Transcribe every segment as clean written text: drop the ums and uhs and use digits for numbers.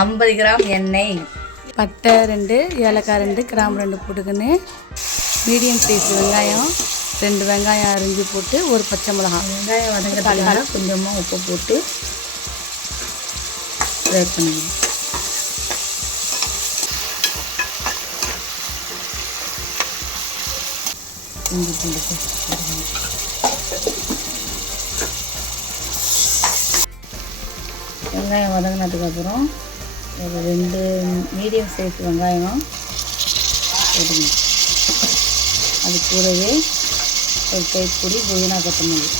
50 gram எண்ணெய், பட்டை 2, ஏலக்காய் 2, கிராம்பு 2 போட்டுக்கின்னு மீடியம் சைஸ் வெங்காயம் 2 வெங்காயம் அரிஞ்சு போட்டு ஒரு பச்சை மிளகாய். வெங்காயம் வதங்கிறதுக்காக கொஞ்சமாக உப்பு போட்டு ஃப்ரை பண்ணுங்க. இஞ்சி பூண்டு பேஸ்ட் போடுங்க. வெங்காயம் வதங்கினதுக்கப்புறம் ஒரு 2 மீடியம் சைஸ் வெங்காயம் போடுங்க. அது கூடவே ஒரு கைப்பிடி புதினா கொத்தமல்லி,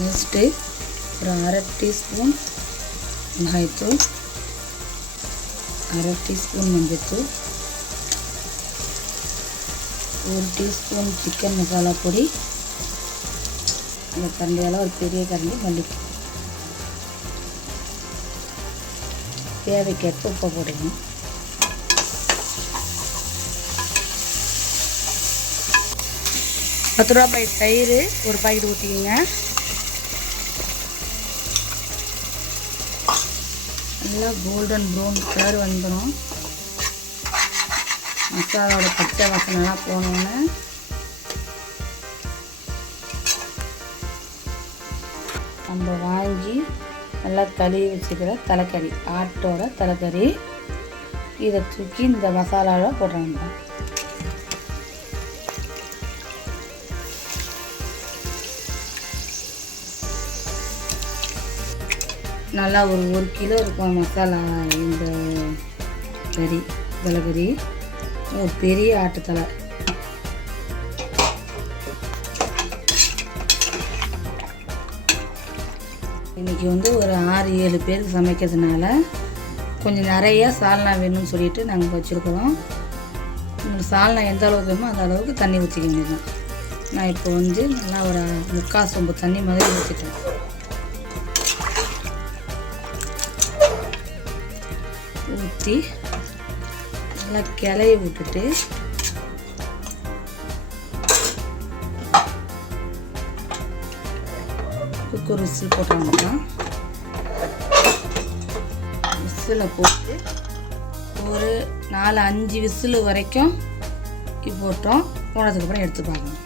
நெக்ஸ்ட்டு ஒரு 1/2 டீஸ்பூன் மிளகாய்த்தூள், 1/2 டீஸ்பூன் மஞ்சள்தூள், 1 டீஸ்பூன் சிக்கன் மசாலா பொடி, அந்த கரண்டியால் ஒரு பெரிய கரண்டி மல்லிப்பூ, தேவைக்கேற்ப உப்பு போடுங்க. ₹10 தயிர் ஒரு பாக்கெட் ஊற்றிக்கிங்க. நல்லா கோல்டன் ப்ரௌன் கலர் வந்துடும். மசாலாவோட பச்சை வாசனைலாம் போனோன்னே நம்ம வாங்கி நல்லா கழுவி வச்சுக்கிற தலைக்கறி, ஆட்டோட தலைக்கறி, இதை தூக்கி இந்த மசாலாவில் போடுறாங்க. நல்லா ஒரு 1 கிலோ இருக்கும் மசாலா. இந்த கறி, தலைக்கறி, ஒரு பெரிய ஆட்டுத்தலை. இன்றைக்கி வந்து ஒரு 6-7 பேருக்கு சமைக்கிறதுனால கொஞ்சம் நிறைய சால்னா வேணும்னு சொல்லிட்டு நாங்கள் வச்சுருக்குறோம். உங்களுக்கு சால்னா எந்த அளவுக்கு வேணுமோ அந்த அளவுக்கு தண்ணி ஊற்றிக்க வேண்டியதுதான். நான் இப்போ வந்து நல்லா ஒரு 3/4 சொம்பு தண்ணி மாதிரி ஊற்றிட்டேன். ஊற்றி நல்லா கிளறி விட்டுட்டு குக்கர் விசில் போட்டாங்கன்னா விசிலை போட்டு ஒரு 4-5 விசில் வரைக்கும் போட்டோம். போனதுக்கப்புறம் எடுத்து பார்க்கணும்.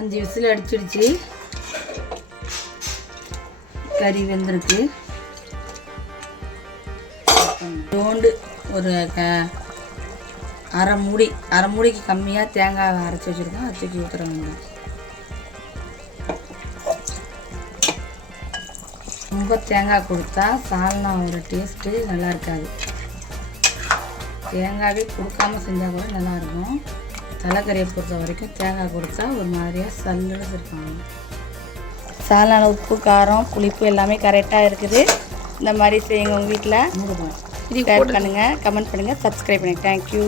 அஞ்சு விசில் அடிச்சிடுச்சு. கறி வெந்திருக்கு. டோண்டு ஒரு அரை மூடிக்கு கம்மியாக தேங்காய் அரைச்சி வச்சுருக்கோம். அதை தூக்கி ஊற்றுறவங்க. ரொம்ப தேங்காய் கொடுத்தா சால்னாவோட டேஸ்ட்டு நல்லா இருக்காது. தேங்காவே கொடுக்காமல் செஞ்சால் கூட நல்லாயிருக்கும். தலைக்கறியை பொறுத்த வரைக்கும் தேங்காய் கொடுத்தா ஒரு மாதிரியாக சல்லுன்னு இருப்பாங்க. சால்னால உப்பு, காரம், புளிப்பு எல்லாமே கரெக்டாக இருக்குது. இந்த மாதிரி செய்யுங்க உங்கள் வீட்டில். ஷேர் பண்ணுங்கள், கமெண்ட் பண்ணுங்கள், சப்ஸ்கிரைப் பண்ணுங்கள். தேங்க்யூ.